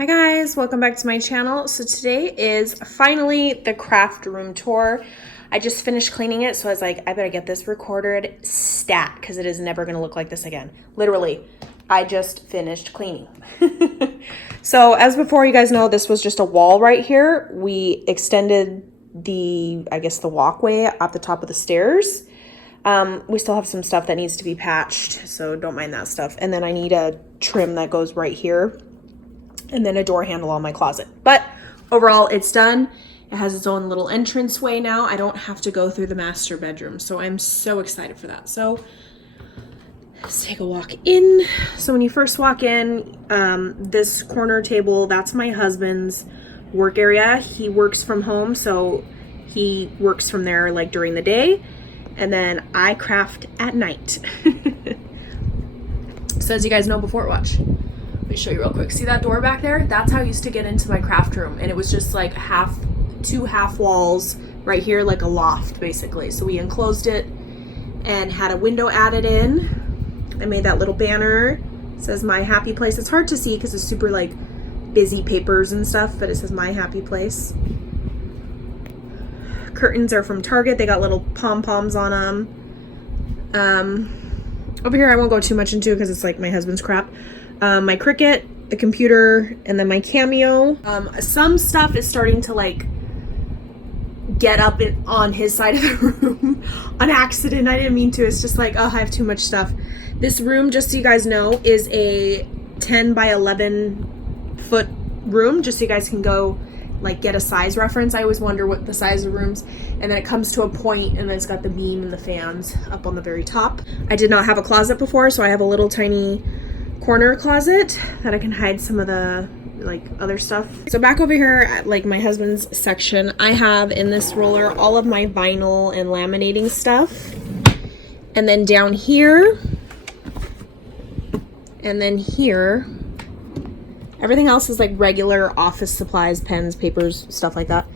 Hi guys, welcome back to my channel. So today is finally the craft room tour. I just finished cleaning it, so I was like, I better get this recorded stat because it is never going to look like this again. Literally, I just finished cleaning. So as before, you guys know, this was just a wall right here. We extended the walkway at the top of the stairs. We still have some stuff that needs to be patched, so don't mind that stuff. And then I need a trim that goes right here. And then a door handle on my closet. But overall, it's done. It has its own little entranceway now. I don't have to go through the master bedroom. So I'm so excited for that. So let's take a walk in. So when you first walk in, this corner table, that's my husband's work area. He works from home, so he works from there like during the day. And then I craft at night. So as you guys know, before watch. Let me show you real quick. See that door back there? That's how I used to get into my craft room. And it was just like two half walls right here, like a loft basically. So we enclosed it and had a window added in. I made that little banner. It says my happy place. It's hard to see because it's super like busy papers and stuff, but it says my happy place. Curtains are from Target. They got little pom-poms on them. Over here I won't go too much into because it's like my husband's crap. My Cricut, the computer, and then my Cameo. Some stuff is starting to like get up on his side of the room on accident. I didn't mean to. It's just like, oh, I have too much stuff. This room, just so you guys know, is a 10 by 11 foot room, just so you guys can go like get a size reference. I always wonder what the size of rooms, and then it comes to a point and then it's got the beam and the fans up on the very top. I did not have a closet before, so I have a little tiny corner closet that I can hide some of the like other stuff. So back over here at like my husband's section, I have in this roller all of my vinyl and laminating stuff. And then down here and then here, everything else is like regular office supplies, pens, papers, stuff like that,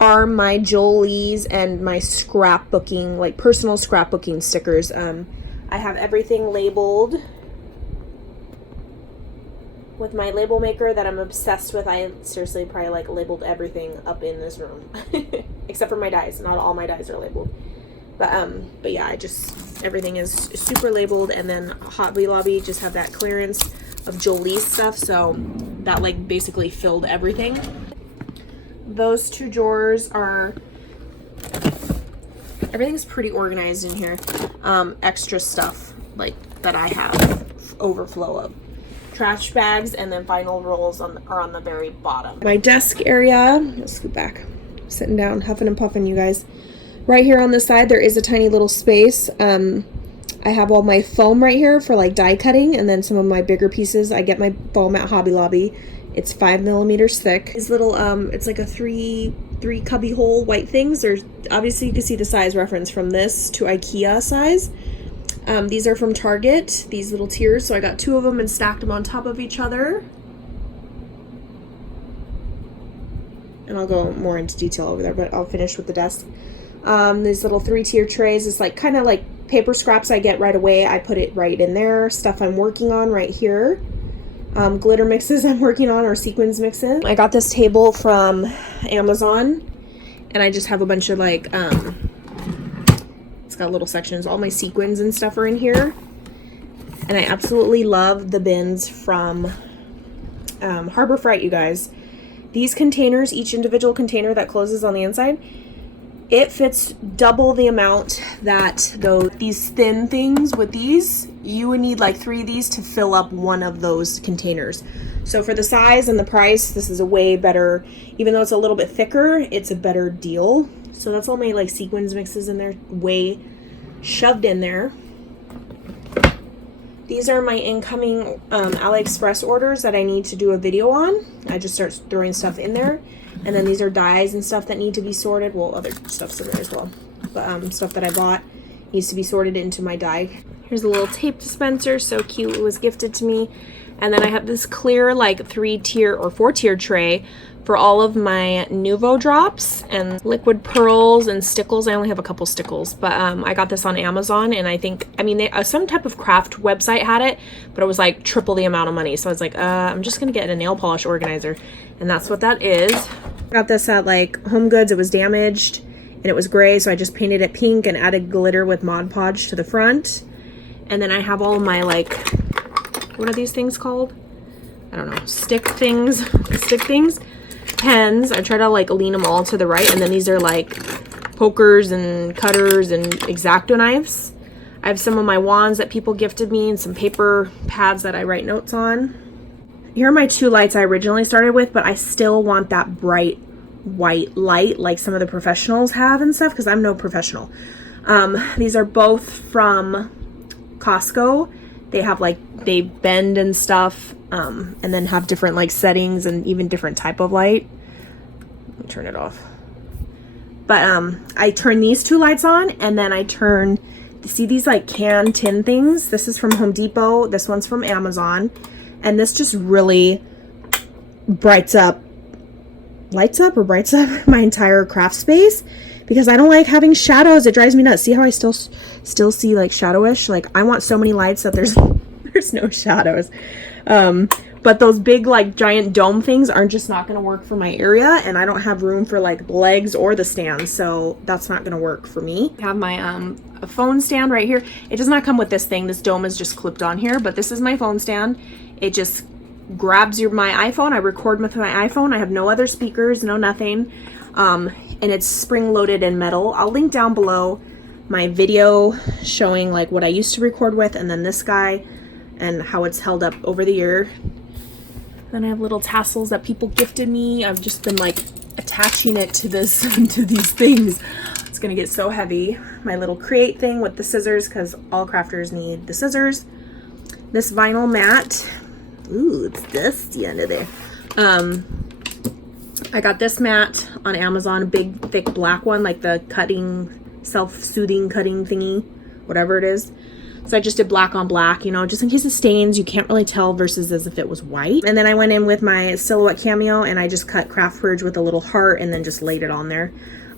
are my Jolie's and my scrapbooking, like personal scrapbooking stickers. I have everything labeled with my label maker that I'm obsessed with. I seriously probably like labeled everything up in this room except for my dies. Not all my dies are labeled, but yeah, everything is super labeled. And then Hobby Lobby just have that clearance of Jolie's stuff, so that like basically filled everything. Those two drawers are, everything's pretty organized in here. Extra stuff like that I have overflow of. Trash bags and then vinyl rolls are on the very bottom. My desk area, let's scoot back, sitting down, huffing and puffing, you guys. Right here on the side, there is a tiny little space. I have all my foam right here for like die cutting, and then some of my bigger pieces. I get my foam at Hobby Lobby. It's 5 millimeters thick. These little, it's like a three cubby hole white things. There's obviously you can see the size reference from this to IKEA size. These are from Target, these little tiers. So I got 2 of them and stacked them on top of each other. And I'll go more into detail over there, but I'll finish with the desk. These little 3-tier trays. It's like kind of like paper scraps I get right away. I put it right in there. Stuff I'm working on right here. Glitter mixes I'm working on, or sequins mixes. I got this table from Amazon, and I just have a bunch of like, it's got little sections. All my sequins and stuff are in here. And I absolutely love the bins from Harbor Freight, you guys. These containers, each individual container that closes on the inside, it fits double the amount that these thin things with these, you would need like 3 of these to fill up one of those containers. So for the size and the price, this is a way better, even though it's a little bit thicker, it's a better deal. So that's all my like sequins mixes in there, way shoved in there. These are my incoming AliExpress orders that I need to do a video on. I just start throwing stuff in there. And then these are dies and stuff that need to be sorted. Well, other stuff's in there as well. But stuff that I bought needs to be sorted into my die. Here's a little tape dispenser, so cute. It was gifted to me. And then I have this clear like 3-tier or 4-tier tray for all of my Nuvo Drops and liquid pearls and stickles. I only have a couple stickles, but I got this on Amazon, and I think, I mean, they, some type of craft website had it, but it was like triple the amount of money. So I was like, I'm just gonna get a nail polish organizer, and that's what that is. I got this at like Home Goods. It was damaged and it was gray, so I just painted it pink and added glitter with Mod Podge to the front. And then I have all of my, like, what are these things called? I don't know, stick things, pens. I try to like lean them all to the right, and then these are like pokers and cutters and X-Acto knives. I have some of my wands that people gifted me and some paper pads that I write notes on. Here are my 2 lights I originally started with, but I still want that bright white light like some of the professionals have and stuff, because I'm no professional. These are both from Costco. They have like, they bend and stuff, and then have different like settings and even different type of light. Let me turn it off. But I turn these 2 lights on, and then I turn, see these like can tin things? This is from Home Depot. This one's from Amazon. And this just really lights up my entire craft space, because I don't like having shadows. It drives me nuts. See how I still see like shadowish? Like, I want so many lights that there's no shadows. But those big like giant dome things are just not going to work for my area, and I don't have room for like the legs or the stand, so that's not going to work for me. I have my a phone stand right here. It does not come with this thing. This dome is just clipped on here, but this is my phone stand. It just grabs my iPhone. I record with my iPhone. I have no other speakers, no nothing. And it's spring loaded in metal. I'll link down below my video showing like what I used to record with, and then this guy and how it's held up over the year. Then I have little tassels that people gifted me. I've just been like attaching it to this to these things. It's gonna get so heavy. My little create thing with the scissors, because all crafters need the scissors. This vinyl mat. Ooh, it's dusty under there. I got this mat on Amazon, a big thick black one, like the cutting, self-soothing cutting thingy, whatever it is. So I just did black on black, you know, just in case it stains, you can't really tell versus as if it was white. And then I went in with my silhouette cameo, and I just cut craft bridge with a little heart and then just laid it on there.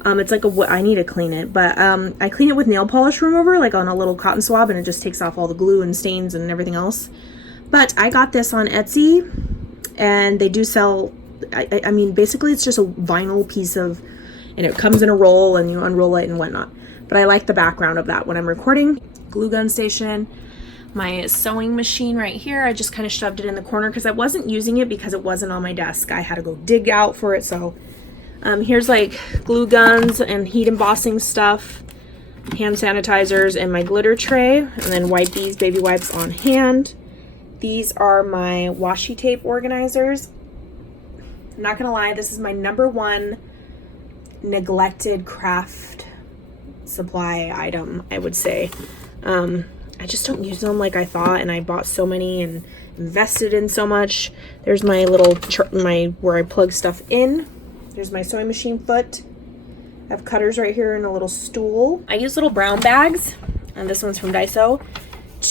It's like I need to clean it, but I clean it with nail polish remover, like on a little cotton swab, and it just takes off all the glue and stains and everything else. But I got this on Etsy, and they do sell, I mean, basically it's just a vinyl piece of, and it comes in a roll, and you unroll it and whatnot. But I like the background of that when I'm recording. Glue gun station, my sewing machine right here. I just kind of shoved it in the corner because I wasn't using it because it wasn't on my desk. I had to go dig out for it. So here's like glue guns and heat embossing stuff, hand sanitizers, and my glitter tray, and then wipes, baby wipes on hand. These are my washi tape organizers. I'm not gonna lie, this is my #1 neglected craft supply item, I would say. I just don't use them like I thought, and I bought so many and invested in so much. There's my little where I plug stuff in. There's my sewing machine foot. I have cutters right here and a little stool. I use little brown bags, and this one's from Daiso,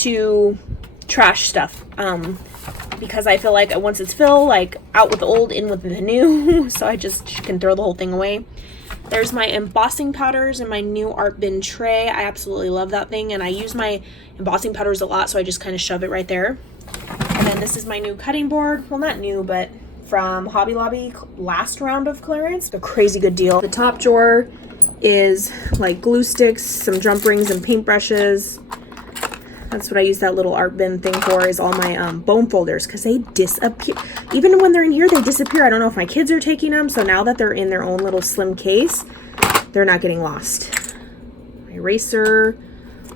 to trash stuff, because I feel like once it's filled, like out with the old, in with the new. So I just can throw the whole thing away. There's my embossing powders and my new art bin tray. I absolutely love that thing, and I use my embossing powders a lot, so I just kind of shove it right there. And then this is my new cutting board. Well, not new, but from Hobby Lobby, last round of clearance. A crazy good deal. The top drawer is like glue sticks, some jump rings, and paintbrushes. That's what I use that little art bin thing for, is all my bone folders, because they disappear. Even when they're in here, they disappear. I don't know if my kids are taking them, so now that they're in their own little slim case, they're not getting lost. My eraser,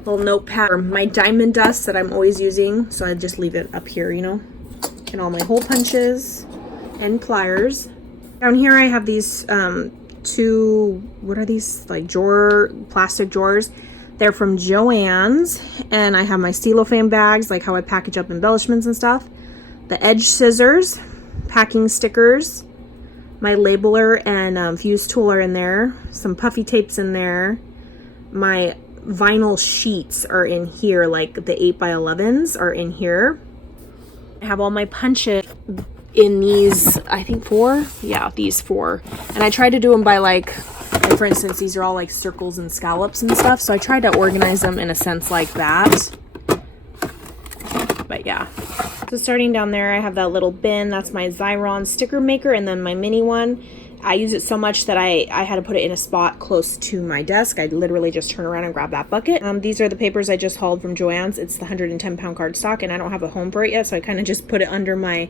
little notepad, or my diamond dust that I'm always using, so I just leave it up here, you know. And all my hole punches and pliers. Down here I have these 2, what are these, like plastic drawers. They're from Joann's, and I have my cellophane bags, like how I package up embellishments and stuff. The edge scissors, packing stickers, my labeler and fuse tool are in there. Some puffy tapes in there. My vinyl sheets are in here, like the 8x11s are in here. I have all my punches in these, I think 4. Yeah, these 4. And I tried to do them by like for instance, these are all like circles and scallops and stuff. So I tried to organize them in a sense like that. But yeah. So starting down there, I have that little bin. That's my Xyron sticker maker, and then my mini one. I use it so much that I had to put it in a spot close to my desk. I literally just turn around and grab that bucket. These are the papers I just hauled from Joann's. It's the 110-pound cardstock, and I don't have a home for it yet, so I kind of just put it under my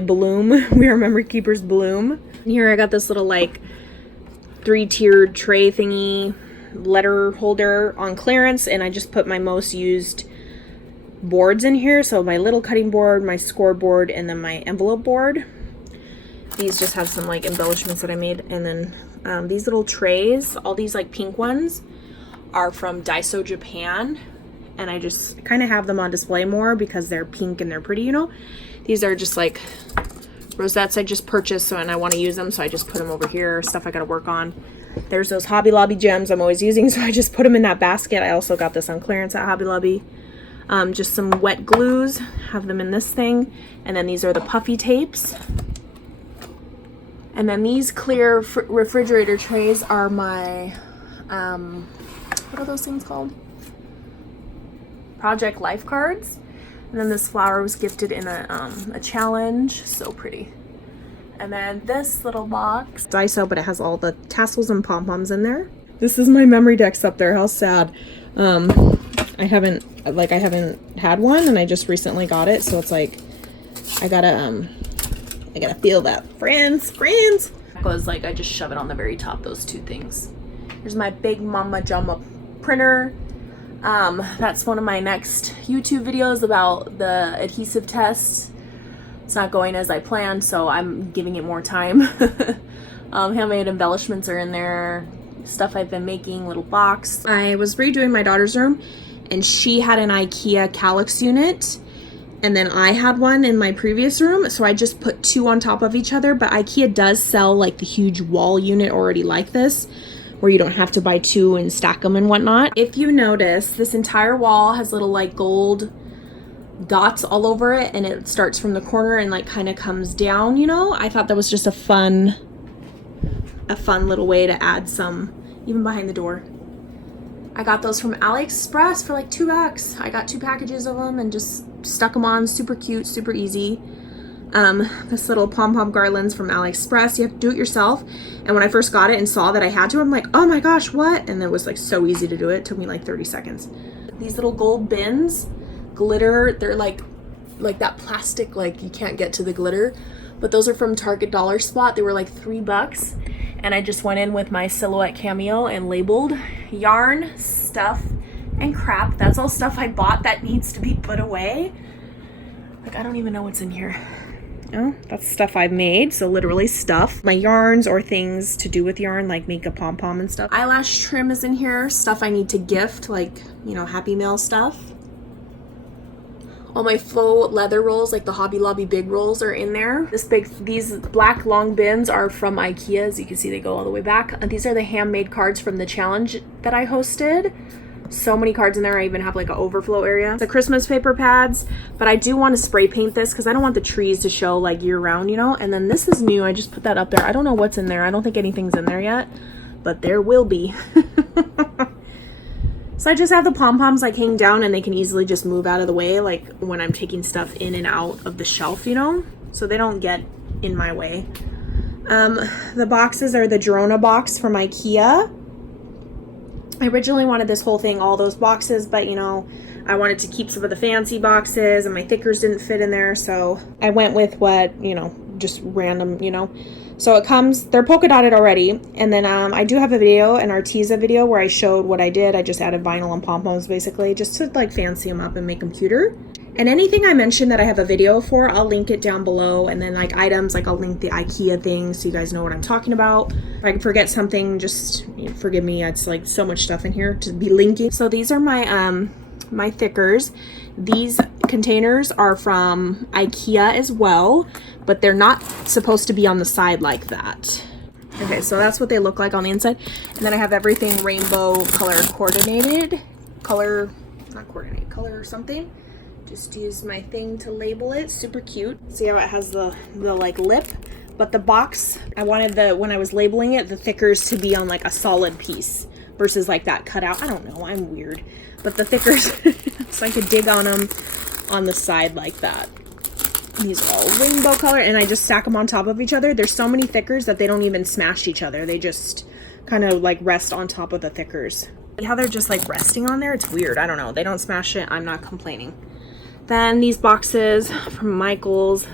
bloom. We are Memory Keepers bloom. And here I got this little like 3-tiered tray thingy letter holder on clearance, and I just put my most used boards in here. So my little cutting board, my scoreboard, and then my envelope board. These just have some like embellishments that I made. And then these little trays, all these like pink ones, are from Daiso Japan, and I just kind of have them on display more because they're pink and they're pretty, you know. These are just like rosettes I just purchased, and I want to use them, so I just put them over here. Stuff I gotta work on. There's those Hobby Lobby gems I'm always using, so I just put them in that basket. I also got this on clearance at Hobby Lobby. Just some wet glues, have them in this thing. And then these are the puffy tapes. And then these clear refrigerator trays are my, what are those things called? Project Life cards. And then this flower was gifted in a challenge. So pretty. And then this little box. Daiso, but it has all the tassels and pom-poms in there. This is my memory decks up there. How sad. I haven't had one, and I just recently got it, so it's like I gotta feel that. Friends. It was like I just shove it on the very top, those 2 things. Here's my big Mama Jama printer. That's one of my next YouTube videos about the adhesive test. It's not going as I planned, so I'm giving it more time. Handmade embellishments are in there. Stuff I've been making, little box. I was redoing my daughter's room, and she had an IKEA Alex unit, and then I had one in my previous room, so I just put 2 on top of each other. But IKEA does sell like the huge wall unit already like this, where you don't have to buy 2 and stack them and whatnot. If you notice, this entire wall has little like gold dots all over it, and it starts from the corner and like kind of comes down, you know. I thought that was just a fun little way to add some, even behind the door. I got those from AliExpress for like $2. I got 2 packages of them and just stuck them on. Super cute, super easy. This little pom-pom garlands from AliExpress. You have to do it yourself. And when I first got it and saw that I had to, I'm like, oh my gosh, what? And it was like so easy to do it. It took me like 30 seconds. These little gold bins, glitter. They're like that plastic, like you can't get to the glitter. But those are from Target Dollar Spot. They were like $3. And I just went in with my Silhouette Cameo and labeled yarn, stuff, and crap. That's all stuff I bought that needs to be put away. Like, I don't even know what's in here. Oh, that's stuff I've made. So literally stuff. My yarns or things to do with yarn, like make a pom-pom and stuff. Eyelash trim is in here. Stuff I need to gift, like, you know, Happy Mail stuff. All my faux leather rolls, like the Hobby Lobby big rolls, are in there. These black long bins are from IKEA. As you can see, they go all the way back. These are the handmade cards from the challenge that I hosted. So many cards in there. I even have like an overflow area. The Christmas paper pads, but I do want to spray paint this because I don't want the trees to show like year round, you know. And then this is new. I just put that up there. I don't know what's in there. I don't think anything's in there yet, but there will be. So I just have the pom-poms like hang down, and they can easily just move out of the way, like when I'm taking stuff in and out of the shelf, you know, so they don't get in my way. The boxes are the Girona box from IKEA. I originally wanted this whole thing, all those boxes, but you know, I wanted to keep some of the fancy boxes, and my thickers didn't fit in there, so I went with what, you know, just random, you know. So it comes, they're polka dotted already, and then I do have a video, an Arteza video, where I showed what I did. I just added vinyl and pom-poms basically, just to like fancy them up and make them cuter. And anything I mentioned that I have a video for, I'll link it down below. And then like items, like I'll link the IKEA things so you guys know what I'm talking about. If I forget something, just forgive me. It's like so much stuff in here to be linking. So these are my my thickers. These containers are from IKEA as well, but they're not supposed to be on the side like that. Okay, so that's what they look like on the inside. And then I have everything rainbow color coordinated, color something. Just used my thing to label it. Super cute. See how it has the like lip? But the box, I wanted when I was labeling it, the thickers to be on like a solid piece versus like that cut out. I don't know, I'm weird. But the thickers, so I could dig on them on the side like that. These are all rainbow color, and I just stack them on top of each other. There's so many thickers that they don't even smash each other. They just kind of like rest on top of the thickers. See how they're just like resting on there? It's weird. I don't know. They don't smash it. I'm not complaining. Then these boxes from Michael's.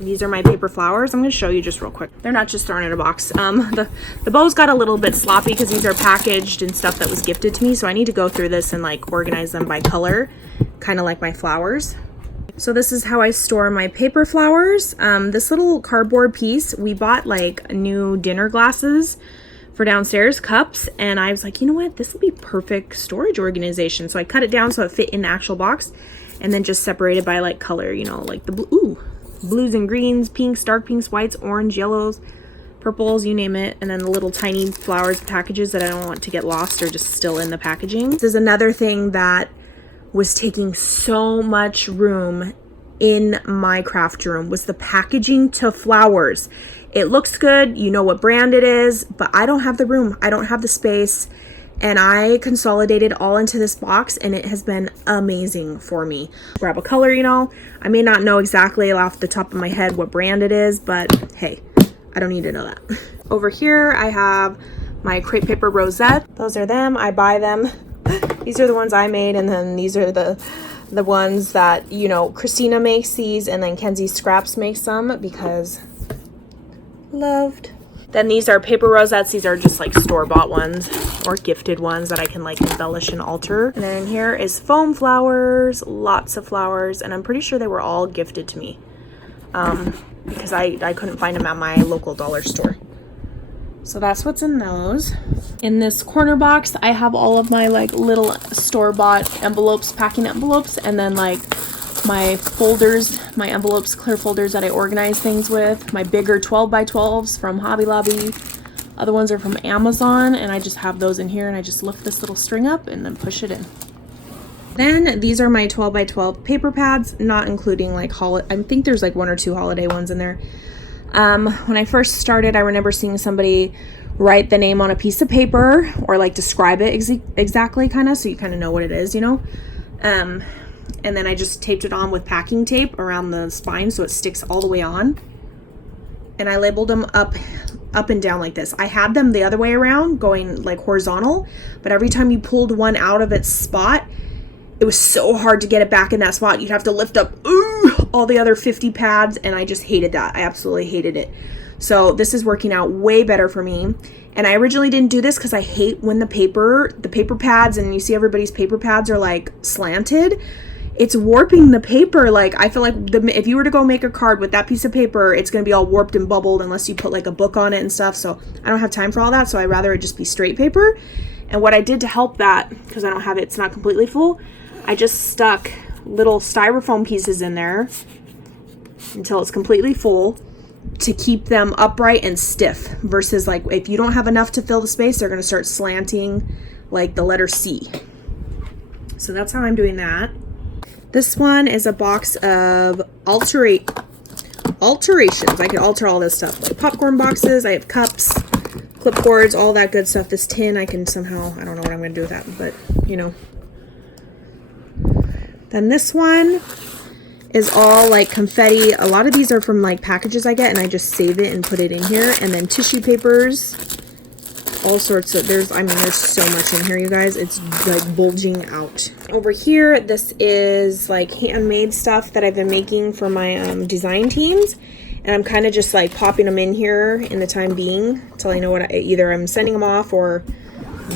These are my paper flowers. I'm going to show you just real quick. They're not just thrown in a box. The bows got a little bit sloppy because these are packaged and stuff that was gifted to me. So I need to go through this and like organize them by color, kind of like my flowers. So this is how I store my paper flowers. This little cardboard piece, we bought like new dinner glasses for downstairs, cups, and I was like, you know what? This will be perfect storage organization. So I cut it down so it fit in the actual box, and then just separated by like color, you know, like the blues and greens, pinks, dark pinks, whites, orange, yellows, purples, you name it. And then the little tiny flowers packages that I don't want to get lost or just still in the packaging. This is another thing that was taking so much room in my craft room, was the packaging to flowers. It looks good, you know what brand it is, but I don't have the room, I don't have the space. And I consolidated all into this box, and it has been amazing for me. Grab a color, you know. I may not know exactly off the top of my head what brand it is, but hey, I don't need to know that. Over here, I have my crepe paper rosette. Those are them. I buy them. These are the ones I made, and then these are the ones that, you know, Christina makes these, and then Kenzie Scraps makes them because loved. Then these are paper rosettes. These are just like store-bought ones or gifted ones that I can like embellish and alter. And then here is foam flowers, lots of flowers, and I'm pretty sure they were all gifted to me because I couldn't find them at my local dollar store. So that's what's in those. In this corner box, I have all of my like little store-bought envelopes, packing envelopes, and then like my folders, my envelopes, clear folders that I organize things with, my bigger 12x12s from Hobby Lobby. Other ones are from Amazon, and I just have those in here, and I just lift this little string up and then push it in. Then these are my 12x12 paper pads, not including like I think there's like 1 or 2 holiday ones in there. When I first started, I remember seeing somebody write the name on a piece of paper or like describe it exactly, kind of, so you kind of know what it is, you know. And then I just taped it on with packing tape around the spine so it sticks all the way on. And I labeled them up and down like this. I had them the other way around, going like horizontal, but every time you pulled one out of its spot, it was so hard to get it back in that spot. You'd have to lift up all the other 50 pads, and I just hated that. I absolutely hated it. So this is working out way better for me. And I originally didn't do this because I hate when the paper pads, and you see everybody's paper pads are like slanted. It's warping the paper. Like, I feel like if you were to go make a card with that piece of paper, it's going to be all warped and bubbled unless you put like a book on it and stuff. So I don't have time for all that. So I'd rather it just be straight paper. And what I did to help that, because I don't have it, it's not completely full, I just stuck little styrofoam pieces in there until it's completely full to keep them upright and stiff, versus like if you don't have enough to fill the space, they're going to start slanting like the letter C. So that's how I'm doing that. This one is a box of alterations. I can alter all this stuff, like popcorn boxes. I have cups, clipboards, all that good stuff. This tin, I can somehow, I don't know what I'm going to do with that, but you know. Then this one is all like confetti. A lot of these are from like packages I get, and I just save it and put it in here. And then tissue papers, all sorts of, there's so much in here, you guys. It's like bulging out. Over here, this is like handmade stuff that I've been making for my design teams. And I'm kind of just like popping them in here in the time being until I know what either I'm sending them off or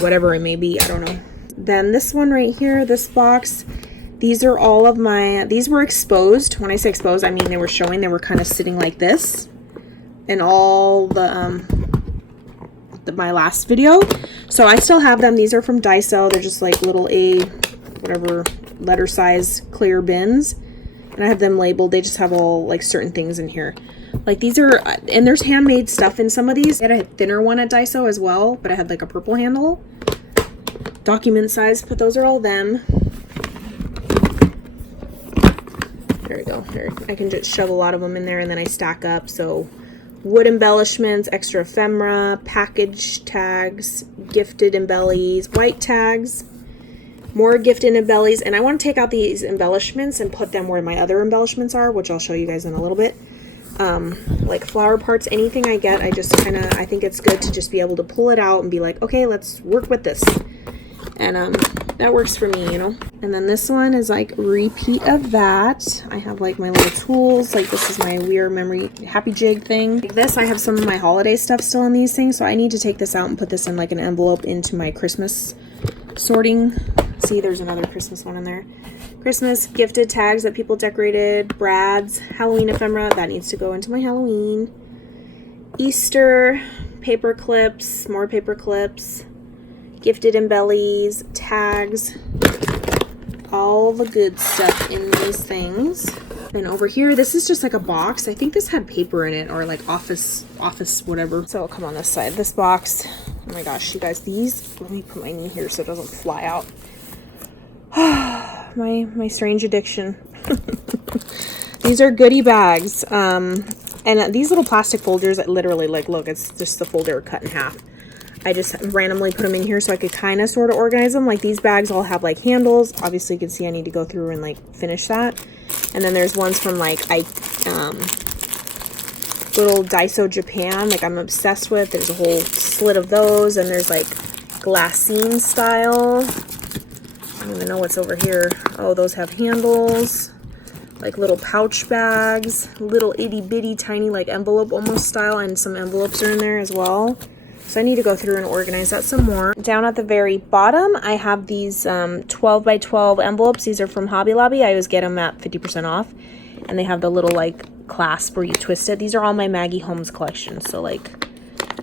whatever it may be. I don't know. Then this one right here, this box, these are all of my, these were exposed. When I say exposed, I mean they were showing, they were kind of sitting like this in all my last video. So I still have them. These are from Daiso. They're just like little whatever letter size clear bins. And I have them labeled. They just have all like certain things in here. Like these are, and there's handmade stuff in some of these. I had a thinner one at Daiso as well, but I had like a purple handle. Document size, but those are all them. There we go. There, I can just shove a lot of them in there and then I stack up. So wood embellishments, extra ephemera, package tags, gifted embellies, white tags, more gifted embellies. And I want to take out these embellishments and put them where my other embellishments are, which I'll show you guys in a little bit. Like flower parts, anything I get, I just kind of, I think it's good to just be able to pull it out and be like, okay, let's work with this. And that works for me, you know. And then this one is like repeat of that. I have like my little tools, like this is my weird memory happy jig thing. Like this, I have some of my holiday stuff still in these things, so I need to take this out and put this in like an envelope into my Christmas sorting. See, there's another Christmas one in there. Christmas gifted tags that people decorated, Brad's Halloween ephemera, that needs to go into my Halloween. Easter paper clips, more paper clips, gifted embellies, tags, all the good stuff in these things. And over here, this is just like a box. I think this had paper in it, or like office whatever. So I'll come on this side. This box, oh my gosh, you guys, these, let me put my knee here so it doesn't fly out. my strange addiction. These are goodie bags. And these little plastic folders that literally, like, look, it's just the folder cut in half. I just randomly put them in here so I could kind of sort of organize them. Like these bags all have like handles. Obviously you can see I need to go through and like finish that. And then there's ones from like little Daiso Japan, like I'm obsessed with. There's a whole slit of those, and there's like glassine style. I don't even know what's over here. Oh, those have handles. Like little pouch bags, little itty bitty tiny like envelope almost style, and some envelopes are in there as well. So I need to go through and organize that some more. Down at the very bottom, I have these 12 by 12 envelopes. These are from Hobby Lobby. I always get them at 50% off. And they have the little like clasp where you twist it. These are all my Maggie Holmes collection. So like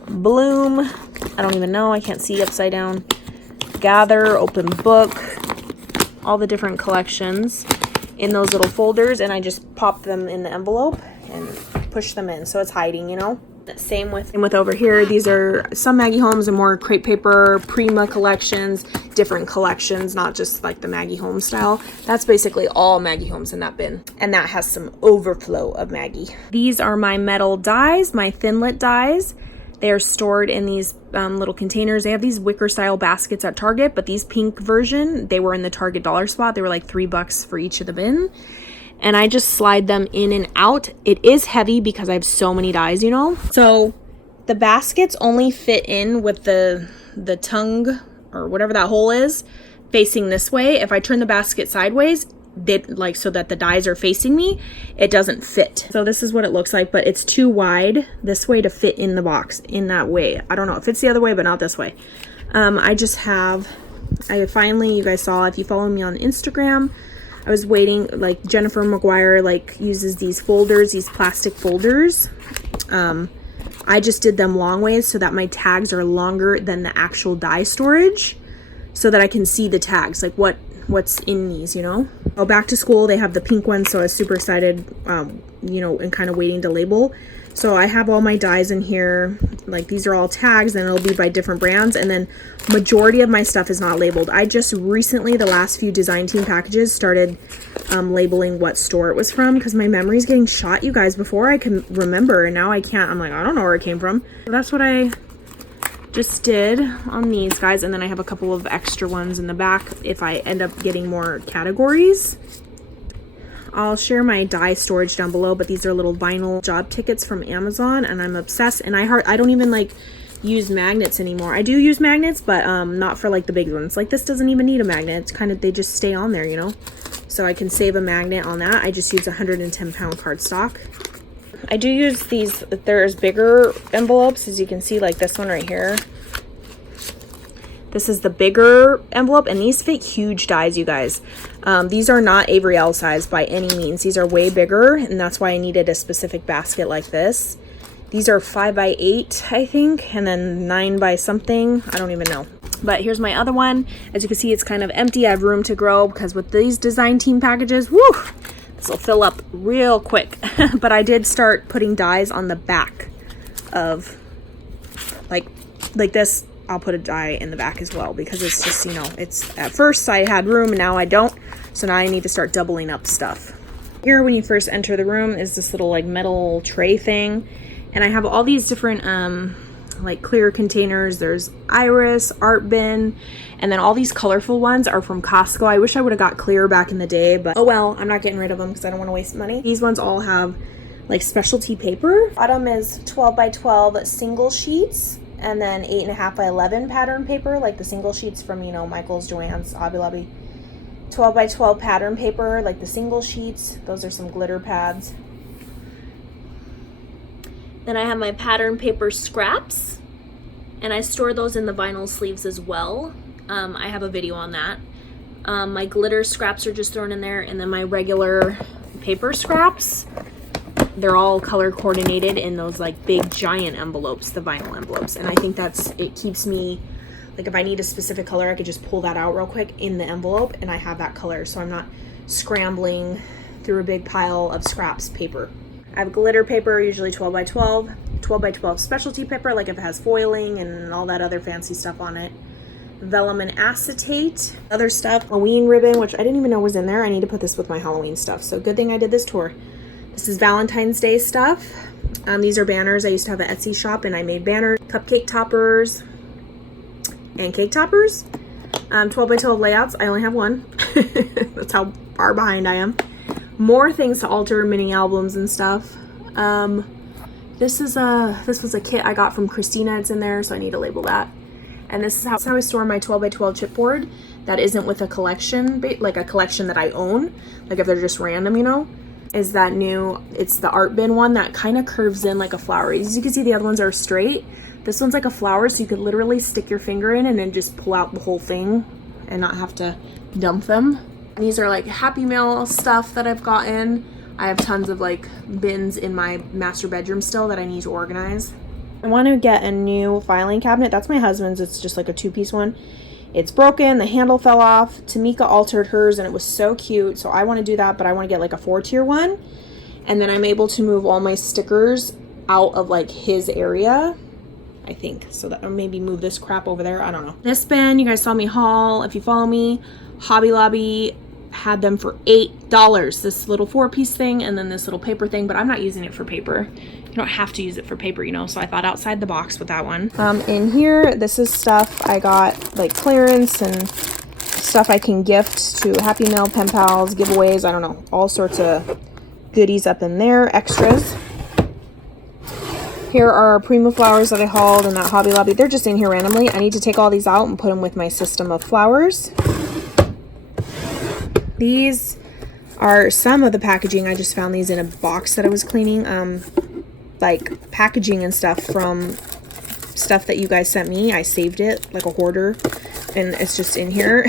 Bloom, I don't even know. I can't see upside down. Gather, Open Book, all the different collections in those little folders. And I just pop them in the envelope and push them in so it's hiding, you know. Same with over here. These are some Maggie Holmes and more crepe paper, Prima collections, different collections, not just like the Maggie Holmes style. That's basically all Maggie Holmes in that bin. And that has some overflow of Maggie. These are my metal dies, my Thinlit dies. They are stored in these little containers. They have these wicker style baskets at Target, but these pink version, they were in the Target dollar spot. They were like $3 for each of the bin. And I just slide them in and out. It is heavy because I have so many dies, you know? So the baskets only fit in with the tongue or whatever that hole is facing this way. If I turn the basket sideways, like so that the dies are facing me, it doesn't fit. So this is what it looks like, but it's too wide this way to fit in the box in that way. I don't know, it fits the other way, but not this way. I finally, you guys saw, if you follow me on Instagram, I was waiting, like Jennifer McGuire like uses these folders, these plastic folders. I just did them long ways so that my tags are longer than the actual die storage so that I can see the tags, like what's in these, you know. Oh, back to school, they have the pink ones, so I was super excited, you know, and kind of waiting to label. So I have all my dies in here, like these are all tags, and it'll be by different brands, and then majority of my stuff is not labeled. I just recently, the last few design team packages, started labeling what store it was from, because my memory's getting shot, you guys. Before I can remember, and now I can't. I'm like, I don't know where it came from. So that's what I just did on these guys, and then I have a couple of extra ones in the back if I end up getting more categories. I'll share my die storage down below, but these are little vinyl job tickets from Amazon, and I'm obsessed. And I don't even like use magnets anymore. I do use magnets, but not for like the big ones. Like this doesn't even need a magnet. It's kind of, they just stay on there, you know. So I can save a magnet on that. I just use 110-pound cardstock. I do use these, there's bigger envelopes, as you can see, like this one right here. This is the bigger envelope, and these fit huge dies, you guys. These are not Avery Elle size by any means. These are way bigger, and that's why I needed a specific basket like this. These are 5 by 8, I think, and then 9 by something. I don't even know. But here's my other one. As you can see, it's kind of empty. I have room to grow because with these design team packages, woo, this will fill up real quick. But I did start putting dies on the back of, like this. I'll put a die in the back as well, because it's just, you know, it's, at first I had room and now I don't, so now I need to start doubling up stuff. Here, when you first enter the room, is this little like metal tray thing. And I have all these different like clear containers. There's iris, art bin, and then all these colorful ones are from Costco. I wish I would have got clear back in the day, but oh well, I'm not getting rid of them because I don't want to waste money. These ones all have like specialty paper. Bottom is 12 by 12 single sheets, and then 8.5 by 11 pattern paper, like the single sheets from, you know, Michael's, Joann's, Hobby Lobby. 12 by 12 pattern paper, like the single sheets. Those are some glitter pads. Then I have my pattern paper scraps, and I store those in the vinyl sleeves as well. I have a video on that. My glitter scraps are just thrown in there, and then my regular paper scraps, they're all color coordinated in those like big giant envelopes, the vinyl envelopes. And I think it keeps me, like if I need a specific color, I could just pull that out real quick in the envelope and I have that color. So I'm not scrambling through a big pile of scraps paper. I have glitter paper, usually 12 by 12, 12 by 12 specialty paper, like if it has foiling and all that other fancy stuff on it. Vellum and acetate, other stuff, Halloween ribbon, which I didn't even know was in there. I need to put this with my Halloween stuff. So good thing I did this tour. This is Valentine's Day stuff. These are banners. I used to have an Etsy shop and I made banners, cupcake toppers, and cake toppers. 12 by 12 layouts. I only have one. That's how far behind I am. More things to alter, mini albums and stuff. This was a kit I got from Christina. It's in there, so I need to label that. And this is how I store my 12 by 12 chipboard that isn't with a collection, like a collection that I own. Like if they're just random, you know. Is that new? It's the art bin one that kind of curves in like a flower. As you can see, the other ones are straight. This one's like a flower, so you could literally stick your finger in and then just pull out the whole thing and not have to dump them. These are like Happy Mail stuff that I've gotten. I have tons of like bins in my master bedroom still that I need to organize. I want to get a new filing cabinet. That's my husband's. It's just like a two-piece one. It's broken. The handle fell off. Tamika altered hers and it was so cute. So I want to do that, but I want to get like a 4-tier one. And then I'm able to move all my stickers out of like his area, I think. So that, or maybe move this crap over there. I don't know. This bin, you guys saw me haul. If you follow me, Hobby Lobby had them for $8. This little 4-piece thing and then this little paper thing, but I'm not using it for paper. You don't have to use it for paper, you know, so I thought outside the box with that one. In here, this is stuff I got like clearance and stuff I can gift to Happy Mail, pen pals, giveaways, I don't know, all sorts of goodies up in there, extras. Here are Prima flowers that I hauled in that Hobby Lobby. They're just in here randomly. I need to take all these out and put them with my system of flowers. These are some of the packaging. I just found these in a box that I was cleaning. Like packaging and stuff from stuff that you guys sent me. I saved it like a hoarder and it's just in here.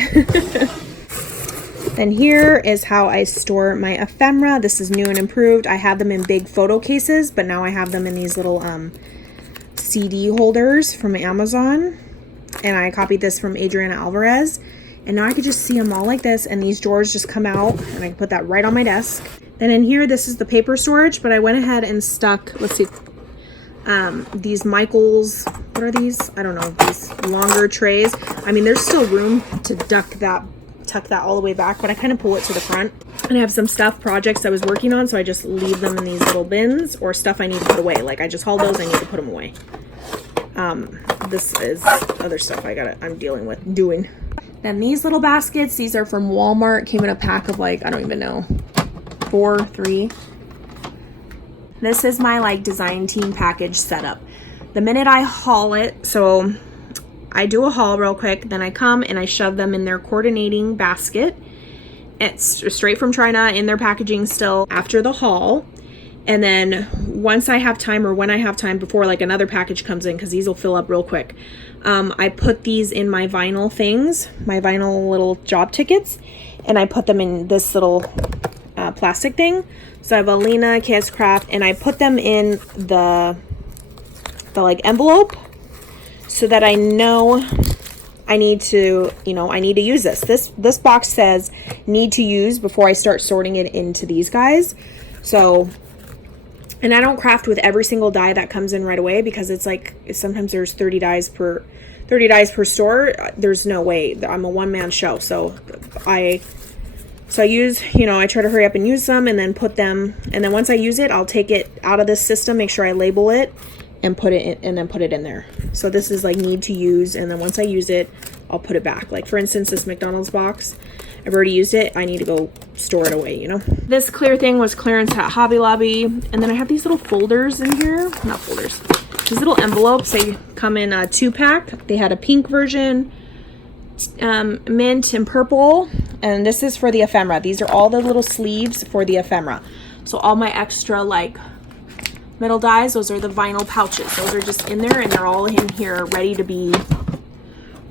And here is how I store my ephemera. This is new and improved. I had them in big photo cases, but now I have them in these little CD holders from Amazon. And I copied this from Adriana Alvarez. And now I could just see them all like this, and these drawers just come out, and I can put that right on my desk. Then in here, this is the paper storage, but I went ahead and stuck, let's see, these Michaels, what are these? I don't know, these longer trays. I mean, there's still room to tuck that all the way back, but I kind of pull it to the front. And I have some stuff, projects I was working on, so I just leave them in these little bins, or stuff I need to put away. Like I just hauled those, I need to put them away. This is other stuff I'm dealing with, doing. Then these little baskets, these are from Walmart, came in a pack of like, I don't even know, 3. This is my like design team package setup. The minute I haul it, so I do a haul real quick, then I come and I shove them in their coordinating basket. It's straight from China in their packaging still after the haul. And then once I have time, or when I have time before like another package comes in, because these will fill up real quick, I put these in my vinyl things, my vinyl little job tickets, and I put them in this little plastic thing. So I have Alina, Chaos Craft, and I put them in the like envelope so that I know I need to, I need to use this. This box says need to use before I start sorting it into these guys. So, and I don't craft with every single die that comes in right away, because it's like sometimes there's 30 dies per store. There's no way. I'm a one-man show, so I So I use, you know, I try to hurry up and use them and then put them, and then once I use it, I'll take it out of this system, make sure I label it and put it in, and then put it in there. So this is like need to use, and then once I use it, I'll put it back. Like for instance, this McDonald's box, I've already used it. I need to go store it away, you know? This clear thing was clearance at Hobby Lobby. And then I have these little folders in here, not folders, these little envelopes. They come in a 2-pack. They had a pink version, mint and purple, and this is for the ephemera. These are all the little sleeves for the ephemera. So all my extra like metal dies, those are the vinyl pouches. Those are just in there, and they're all in here ready to be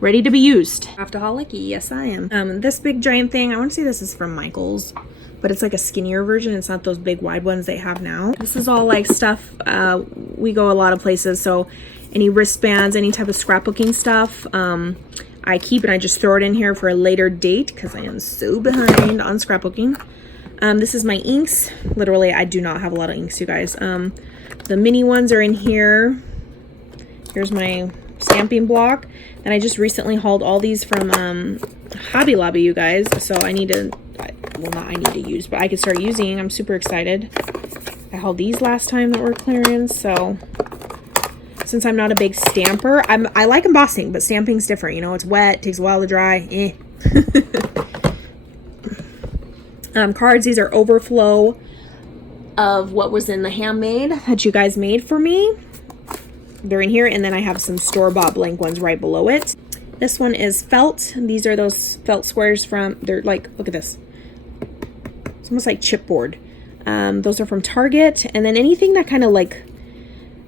used. Craftaholic, yes I am. This big giant thing, I want to say this is from Michael's, but it's like a skinnier version. It's not those big wide ones they have now. This is all like stuff, we go a lot of places, so any wristbands, any type of scrapbooking stuff, I keep, and I just throw it in here for a later date because I am so behind on scrapbooking. This is my inks. Literally, I do not have a lot of inks, you guys. The mini ones are in here. Here's my stamping block. And I just recently hauled all these from Hobby Lobby, you guys. So I need to, well, not I need to use, but I can start using. I'm super excited. I hauled these last time that were clearance, so since I'm not a big stamper, I like embossing, but stamping's different. You know, it's wet, takes a while to dry. Cards, these are overflow of what was in the handmade that you guys made for me. They're in here, and then I have some store-bought blank ones right below it. This one is felt. These are those felt squares from, they're like, look at this. It's almost like chipboard. Those are from Target, and then anything that kind of like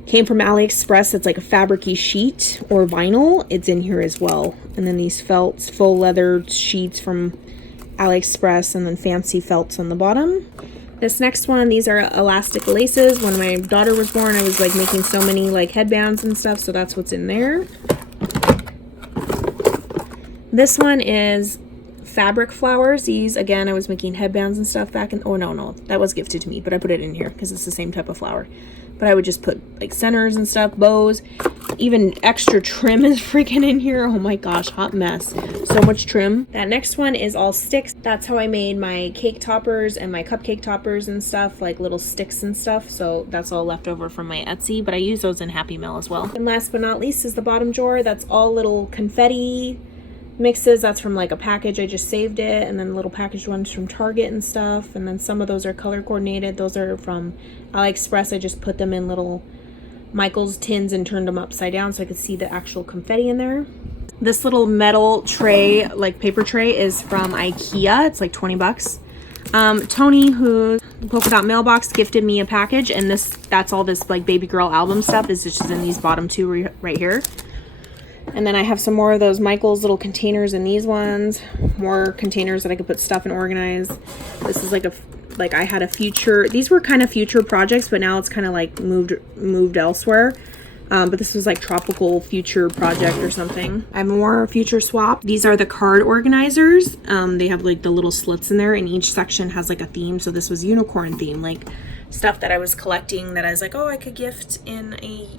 came from AliExpress that's like a fabric-y sheet or vinyl, it's in here as well. And then these felts, full leather sheets from AliExpress, and then fancy felts on the bottom. This next one, these are elastic laces. When my daughter was born, I was like making so many like headbands and stuff, so that's what's in there. This one is fabric flowers. These, again, I was making headbands and stuff back in, oh no, that was gifted to me, but I put it in here because it's the same type of flower. But I would just put like centers and stuff, bows, even extra trim is freaking in here. Oh my gosh, hot mess. So much trim. That next one is all sticks. That's how I made my cake toppers and my cupcake toppers and stuff, like little sticks and stuff. So that's all left over from my Etsy, but I use those in Happy Mail as well. And last but not least is the bottom drawer. That's all little confetti mixes. That's from like a package, I just saved it, and then little packaged ones from Target and stuff, and then some of those are color coordinated. Those are from AliExpress. I just put them in little Michael's tins and turned them upside down so I could see the actual confetti in there. This little metal tray, like paper tray, is from IKEA. It's like 20 bucks. Tony, who Polka Dot Mailbox, gifted me a package, and that's all this like baby girl album stuff is just in these bottom two right here. And then I have some more of those Michael's little containers in these ones. More containers that I could put stuff and organize. This is like I had a future, these were kind of future projects, but now it's kind of like moved elsewhere. But this was like tropical future project or something. I have more future swap. These are the card organizers. They have like the little slits in there, and each section has like a theme. So this was unicorn theme, like stuff that I was collecting that I was like, oh, I could gift in a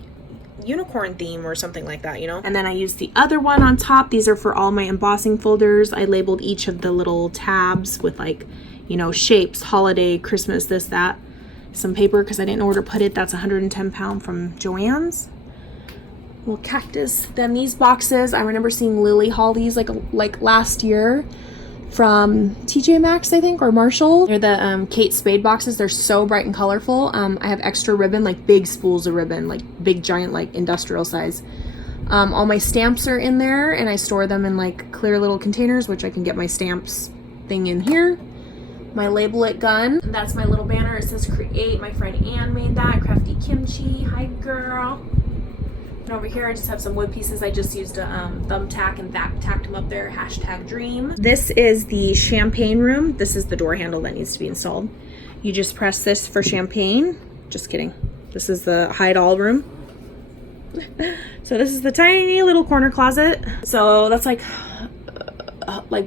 unicorn theme or something like that, you know. And then I used the other one on top. These are for all my embossing folders. I labeled each of the little tabs with like, you know, shapes, holiday, Christmas, this, that, some paper because I didn't know where to put it. That's 110 pound from Joann's. Little cactus. Then these boxes, I remember seeing Lily haul these like last year from TJ Maxx, I think, or Marshall. They're the Kate Spade boxes. They're so bright and colorful. I have extra ribbon, like big spools of ribbon, like big giant, like industrial size. All my stamps are in there, and I store them in like clear little containers, which I can get my stamps thing in here. My Label It gun, that's my little banner. It says create. My friend Ann made that. Crafty Kimchi. Hi, girl. And over here I just have some wood pieces. I just used a thumbtack and tacked them up there. #dream. This is the champagne room. This is the door handle that needs to be installed. You just press this for champagne. Just kidding. This is the hide all room. So this is the tiny little corner closet. So that's like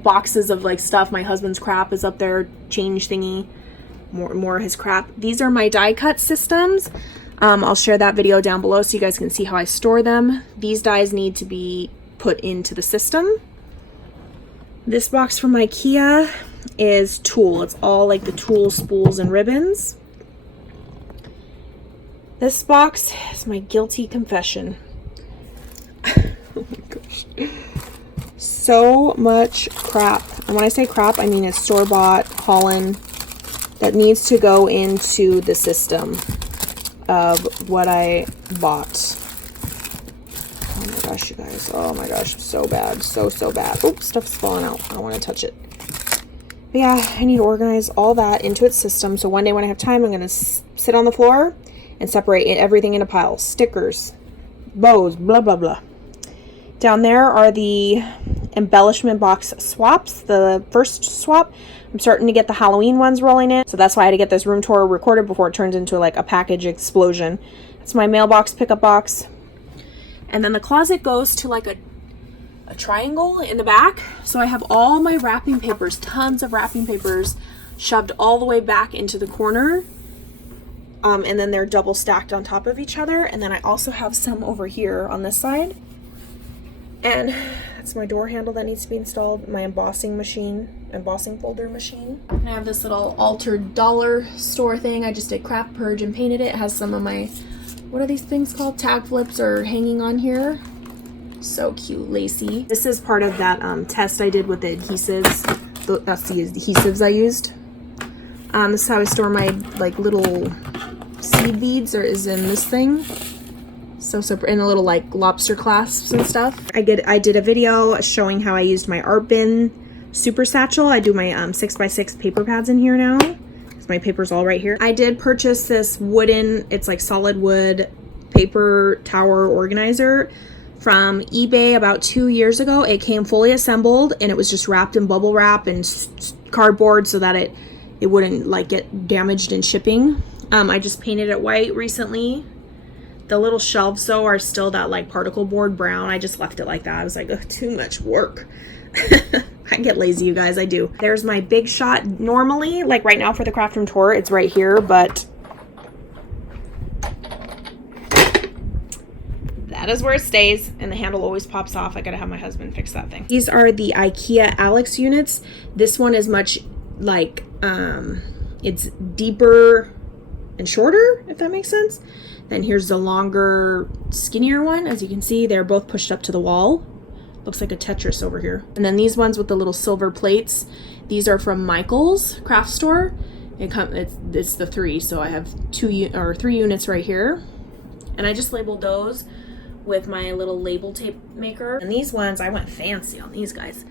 boxes of like stuff. My husband's crap is up there. Change thingy. More of his crap. These are my die cut systems. I'll share that video down below so you guys can see how I store them. These dies need to be put into the system. This box from IKEA, is tulle. It's all like the tulle spools and ribbons. This box is my guilty confession. Oh my gosh. So much crap. And when I say crap, I mean it's store-bought, Holland, that needs to go into the system of what I bought. Oh my gosh, you guys. Oh my gosh, so bad. So bad. Oops, stuff's falling out. I don't want to touch it. But yeah, I need to organize all that into its system. So one day when I have time, I'm going to sit on the floor and separate everything into piles. Stickers, bows, blah, blah, blah. Down there are the embellishment box swaps. The first swap, I'm starting to get the Halloween ones rolling in. So that's why I had to get this room tour recorded before it turns into like a package explosion. That's my mailbox pickup box. And then the closet goes to like a triangle in the back. So I have all my wrapping papers, tons of wrapping papers shoved all the way back into the corner. And then they're double stacked on top of each other. And then I also have some over here on this side. And that's my door handle that needs to be installed, my embossing folder machine. And I have this little altered dollar store thing. I just did craft purge and painted it. It has some of my, what are these things called? Tag flips are hanging on here. So cute, lacy. This is part of that test I did with the adhesives. That's the adhesives I used. This is how I store my like little seed beads, or is in this thing. So in a little like lobster clasps and stuff. I did a video showing how I used my art bin super satchel. I do my 6x6 paper pads in here now. Because my paper's all right here. I did purchase this wooden, it's like solid wood paper tower organizer from eBay about 2 years ago. It came fully assembled and it was just wrapped in bubble wrap and cardboard so that it wouldn't like get damaged in shipping. I just painted it white recently. The little shelves though are still that like particle board brown. I just left it like that. I was like, ugh, too much work. I get lazy, you guys, I do. There's my big shot. Normally, like right now for the craft room tour, it's right here, but that is where it stays, and the handle always pops off. I gotta have my husband fix that thing. These are the IKEA Alex units. This one is much like, it's deeper and shorter, if that makes sense. Then here's the longer, skinnier one. As you can see, they're both pushed up to the wall. Looks like a Tetris over here. And then these ones with the little silver plates, these are from Michael's craft store. It's the 3, so I have 3 units right here. And I just labeled those with my little label tape maker. And these ones, I went fancy on these guys.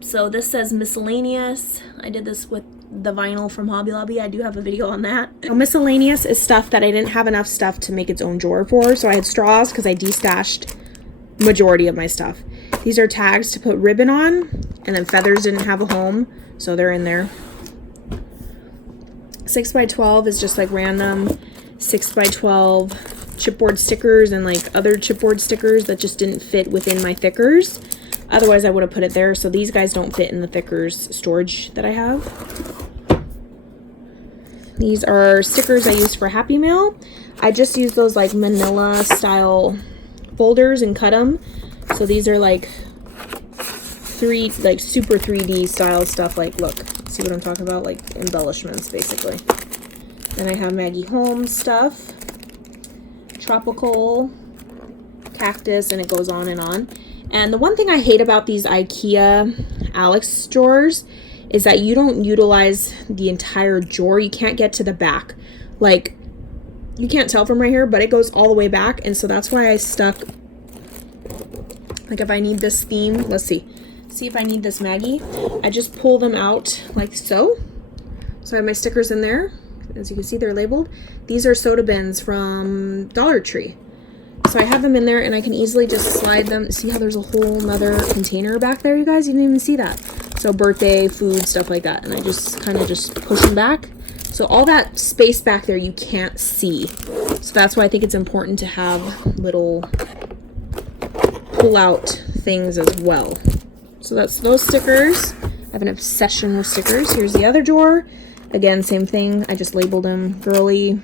So this says miscellaneous. I did this with the vinyl from Hobby Lobby. I do have a video on that. Now, miscellaneous is stuff that I didn't have enough stuff to make its own drawer for. So I had straws because I destashed majority of my stuff. These are tags to put ribbon on, and then feathers didn't have a home, so they're in there. 6x12 is just like random 6x12 chipboard stickers and like other chipboard stickers that just didn't fit within my thickers. Otherwise I would have put it there. So these guys don't fit in the thickers storage that I have. These are stickers I used for Happy Mail. I just used those like manila style folders and cut them. So these are like super 3D style stuff. Like, look, see what I'm talking about? Like embellishments, basically. Then I have Maggie Holmes stuff, tropical, cactus, and it goes on and on. And the one thing I hate about these IKEA Alex drawers is that you don't utilize the entire drawer. You can't get to the back. Like, you can't tell from right here, but it goes all the way back. And so that's why I stuck, like if I need this theme, let's see if I need this Maggie, I just pull them out like so. So I have my stickers in there. As you can see, they're labeled. These are soda bins from Dollar Tree. So I have them in there and I can easily just slide them. See how there's a whole nother container back there, you guys? You didn't even see that. So birthday, food, stuff like that. And I just kind of just push them back. So all that space back there you can't see. So that's why I think it's important to have little pull out things as well. So that's those stickers. I have an obsession with stickers. Here's the other drawer. Again, same thing. I just labeled them girly,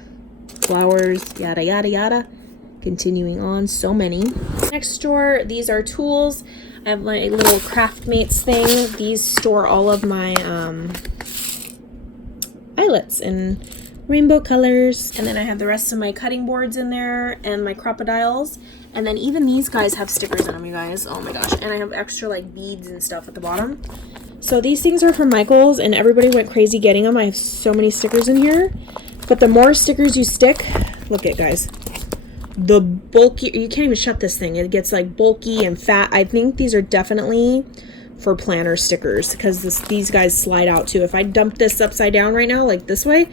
flowers, yada, yada, yada. Continuing on, so many. Next drawer, these are tools. I have my little Craftmates thing. These store all of my eyelets in rainbow colors. And then I have the rest of my cutting boards in there and my crocodiles. And then even these guys have stickers in them, you guys. Oh my gosh. And I have extra like beads and stuff at the bottom. So these things are from Michael's and everybody went crazy getting them. I have so many stickers in here. But the more stickers you stick, look at guys. The bulky, you can't even shut this thing. It gets like bulky and fat. I think these are definitely for planner stickers because these guys slide out too. If I dump this upside down right now, like this way,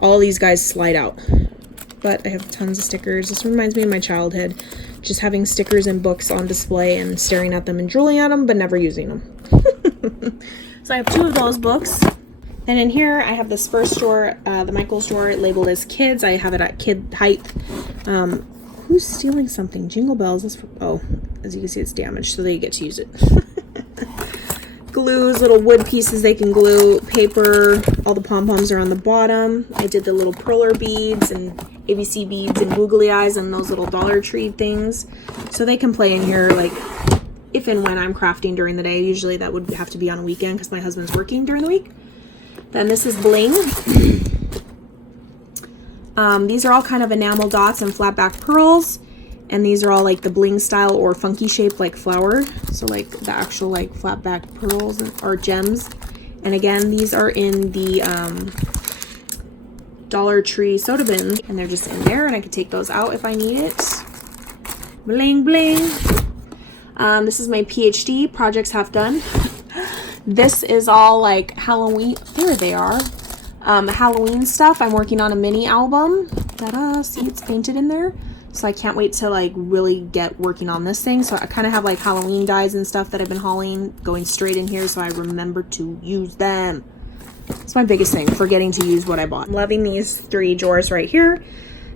all these guys slide out. But I have tons of stickers. This reminds me of my childhood. Just having stickers and books on display and staring at them and drooling at them, but never using them. So I have 2 of those books. And in here, I have this first drawer, the Michael's drawer, labeled as kids. I have it at kid height. Who's stealing something? Jingle bells. That's for, oh, as you can see, it's damaged, so they get to use it. Glues, little wood pieces they can glue, paper, all the pom-poms are on the bottom. I did the little perler beads and ABC beads and googly eyes and those little Dollar Tree things. So they can play in here like if and when I'm crafting during the day. Usually that would have to be on a weekend because my husband's working during the week. Then this is bling. These are all kind of enamel dots and flat back pearls. And these are all like the bling style or funky shape like flower. So like the actual like flat back pearls or gems. And again, these are in the Dollar Tree soda bin. And they're just in there and I can take those out if I need it. Bling bling. This is my PhD, projects half done. This is all like Halloween. There they are. Halloween stuff. I'm working on a mini album. Ta-da! See, it's painted in there. So I can't wait to like really get working on this thing. So I kind of have like Halloween dies and stuff that I've been hauling going straight in here so I remember to use them. It's my biggest thing, forgetting to use what I bought. I'm loving these 3 drawers right here.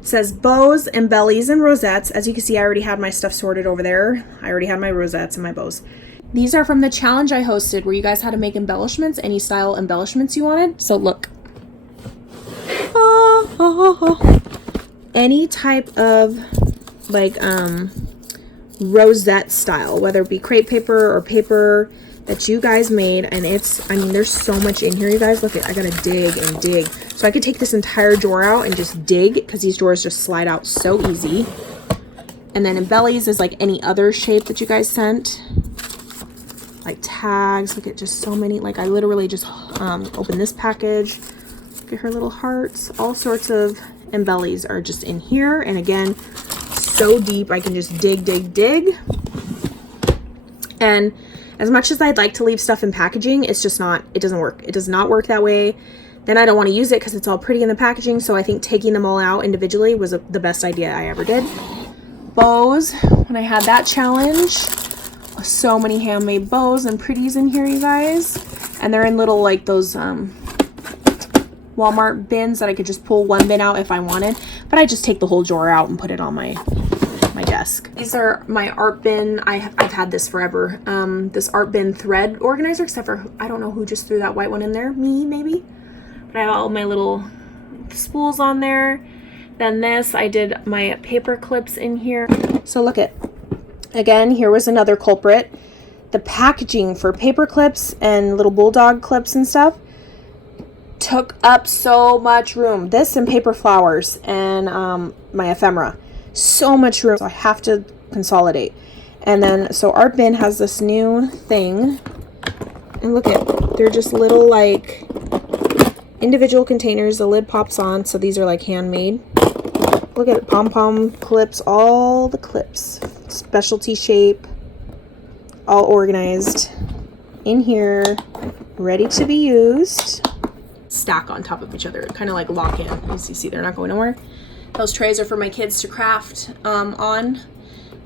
It says bows and bellies and rosettes. As you can see, I already had my stuff sorted over there. I already had my rosettes and my bows. These are from the challenge I hosted where you guys had to make embellishments, any style embellishments you wanted. So look. Any type of like rosette style, whether it be crepe paper or paper that you guys made. And it's, I mean, there's so much in here, you guys. Look at, I gotta dig and dig. So I could take this entire drawer out and just dig because these drawers just slide out so easy. And then in bellies is like any other shape that you guys sent. Like tags, look at just so many. Like I literally just opened this package. Look at her little hearts. All sorts of embellies are just in here. And again, so deep, I can just dig, dig, dig. And as much as I'd like to leave stuff in packaging, it's just not, it doesn't work. It does not work that way. Then I don't want to use it because it's all pretty in the packaging. So I think taking them all out individually was the best idea I ever did. Bows, when I had that challenge, so many handmade bows and pretties in here, you guys. And they're in little like those Walmart bins that I could just pull one bin out if I wanted. But I just take the whole drawer out and put it on my desk. These are my art bin. I've had this forever. This art bin thread organizer, except for I don't know who just threw that white one in there. Me, maybe. But I have all my little spools on there. Then this, I did my paper clips in here. So look at, again, here was another culprit. The packaging for paper clips and little bulldog clips and stuff took up so much room. This and paper flowers and my ephemera. So much room. So I have to consolidate. And then, so Art Bin has this new thing. And look at, they're just little like individual containers. The lid pops on. So these are like handmade. Look at it, pom-pom clips, all the clips. Specialty shape. All organized in here, ready to be used. Stack on top of each other, kind of like lock in. As you see, they're not going nowhere. Those trays are for my kids to craft on.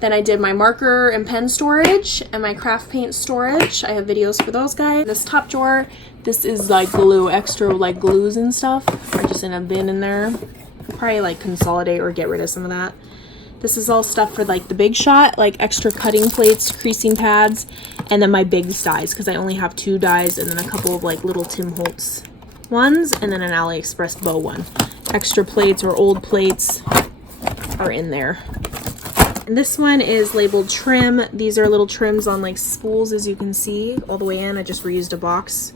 Then I did my marker and pen storage and my craft paint storage. I have videos for those guys. This top drawer, this is like glue, extra like glues and stuff are just in a bin in there. I'll probably like consolidate or get rid of some of that. This is all stuff for like the big shot, like extra cutting plates, creasing pads, and then my big dies because I only have 2 dies and then a couple of like little Tim Holtz ones and then an AliExpress bow one. Extra plates or old plates are in there. And this one is labeled trim. These are little trims on like spools, as you can see all the way in. I just reused a box.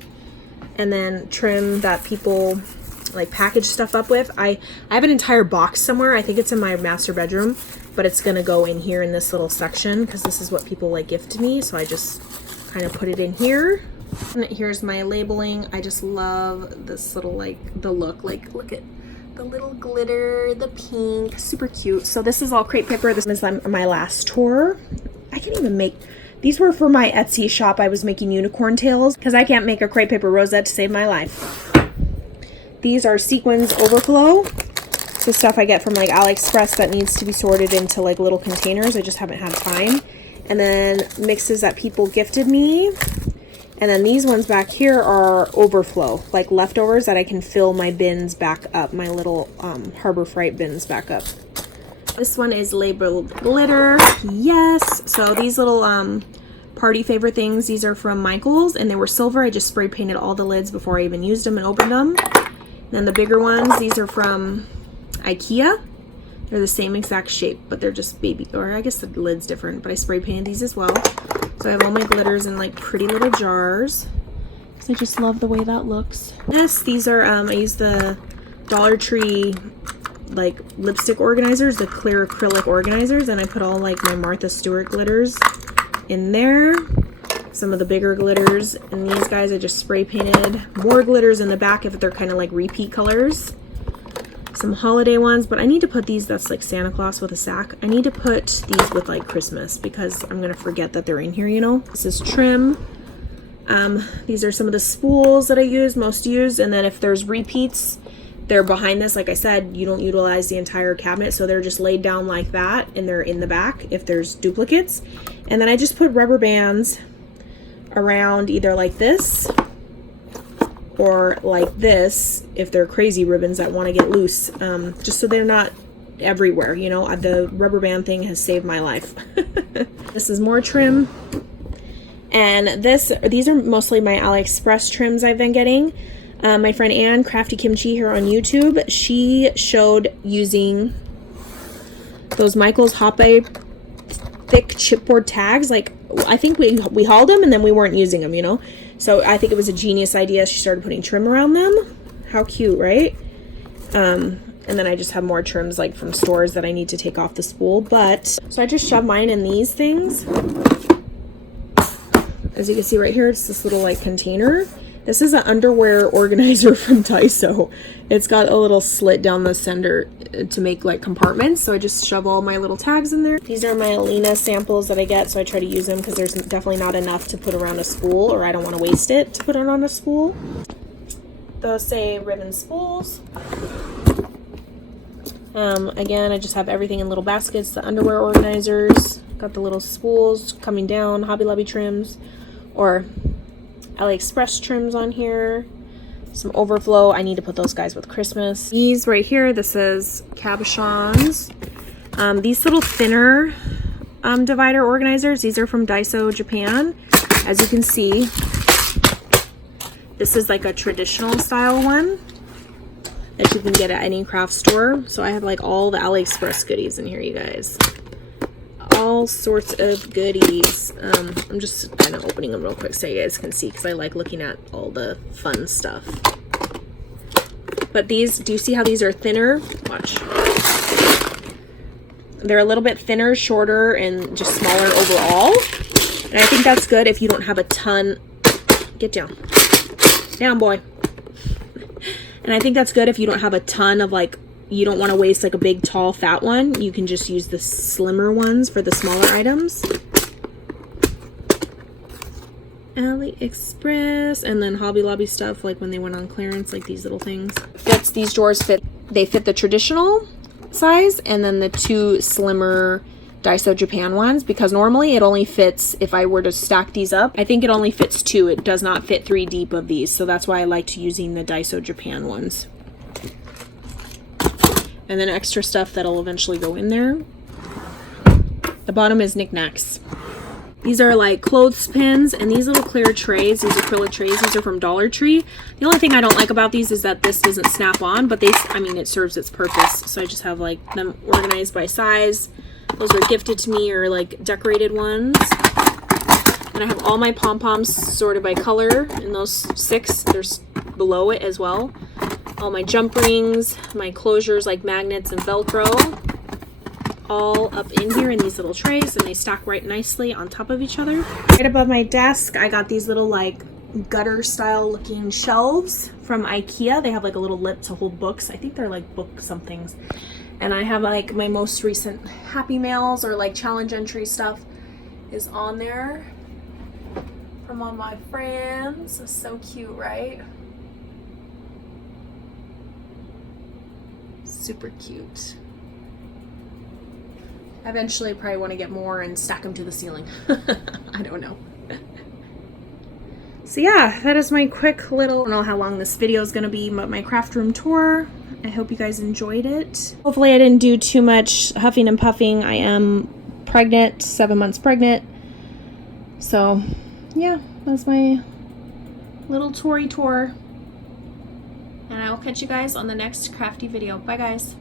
And then trim that people like package stuff up with. I have an entire box somewhere. I think it's in my master bedroom, but it's gonna go in here in this little section because this is what people like gift me. So I just kind of put it in here. And here's my labeling. I just love this little like the look. Like look at the little glitter, the pink, super cute. So this is all crepe paper. This is my last tour. I can't even make, these were for my Etsy shop. I was making unicorn tails because I can't make a crepe paper rosette to save my life. These are sequins overflow. So stuff I get from like AliExpress that needs to be sorted into like little containers. I just haven't had time. And then mixes that people gifted me. And then these ones back here are overflow, like leftovers that I can fill my bins back up, my little Harbor Freight bins back up. This one is labeled glitter. Yes. So these little party favorite things, these are from Michael's and they were silver. I just spray painted all the lids before I even used them and opened them. And then the bigger ones, these are from IKEA. They're the same exact shape, but they're just baby, or I guess the lid's different, but I spray painted these as well. So I have all my glitters in like pretty little jars. So I just love the way that looks. Yes, these are, I use the Dollar Tree like lipstick organizers, the clear acrylic organizers, and I put all like my Martha Stewart glitters in there. Some of the bigger glitters, and these guys I just spray painted. More glitters in the back if they're kind of like repeat colors. Some holiday ones, but I need to put these, that's like Santa Claus with a sack. I need to put these with like Christmas because I'm gonna forget that they're in here, you know. This is trim. These are some of the spools that I most use, and then if there's repeats, they're behind this. Like I said, you don't utilize the entire cabinet, so they're just laid down like that, and they're in the back if there's duplicates. And then I just put rubber bands around either like this or like this if they're crazy ribbons that want to get loose, just so they're not everywhere, you know. The rubber band thing has saved my life. This is more trim, and these are mostly my AliExpress trims I've been getting. My friend Anne, Crafty Kimchi here on YouTube, she showed using those Michael's Hoppe thick chipboard tags. Like I think we hauled them and then we weren't using them, you know. So I think it was a genius idea. She started putting trim around them. How cute, right? And then I just have more trims like from stores that I need to take off the spool. But so I just shoved mine in these things. As you can see right here, it's this little like container. This is an underwear organizer from Daiso. It's got a little slit down the center to make like compartments. So I just shove all my little tags in there. These are my Alina samples that I get, so I try to use them because there's definitely not enough to put around a spool, or I don't want to waste it to put it on a spool. Those say ribbon spools. Again, I just have everything in little baskets. The underwear organizers, got the little spools coming down, Hobby Lobby trims, or AliExpress trims on here. Some overflow. I need to put those guys with Christmas. These right here, this is cabochons. These little thinner divider organizers, these are from Daiso, Japan. As you can see, this is like a traditional style one that you can get at any craft store. So I have like all the AliExpress goodies in here, you guys. All sorts of goodies. I'm just kind of opening them real quick so you guys can see, because I like looking at all the fun stuff. But these, do you see how these are thinner? Watch. They're a little bit thinner, shorter, and just smaller overall. And I think that's good if you don't have a ton. Get down. Down, boy. And I think that's good if you don't have a ton of like, you don't want to waste like a big, tall, fat one. You can just use the slimmer ones for the smaller items. AliExpress, and then Hobby Lobby stuff, like when they went on clearance, like these little things. These drawers fit, they fit the traditional size, and then the two slimmer Daiso Japan ones, because normally it only fits, if I were to stack these up, I think it only fits 2. It does not fit 3 deep of these, so that's why I liked using the Daiso Japan ones. And then extra stuff that'll eventually go in there. The bottom is knickknacks. These are like clothespins, and these little clear trays, these acrylic trays, these are from Dollar Tree. The only thing I don't like about these is that this doesn't snap on, but I mean, it serves its purpose. So I just have like them organized by size. Those were gifted to me, or like decorated ones. And I have all my pom-poms sorted by color, and those 6, there's below it as well. All my jump rings, my closures like magnets and Velcro, all up in here in these little trays, and they stack right nicely on top of each other. Right above my desk, I got these little like gutter style looking shelves from IKEA. They have like a little lip to hold books. I think they're like book somethings. And I have like my most recent Happy Mails or like challenge entry stuff is on there from all my friends. It's so cute, right? Super cute. I eventually probably want to get more and stack them to the ceiling. I don't know. So yeah, that is my quick little, I don't know how long this video is going to be, but my craft room tour. I hope you guys enjoyed it. Hopefully I didn't do too much huffing and puffing. I am pregnant, 7 months pregnant. So yeah, that's my little toury tour. And I will catch you guys on the next crafty video. Bye guys.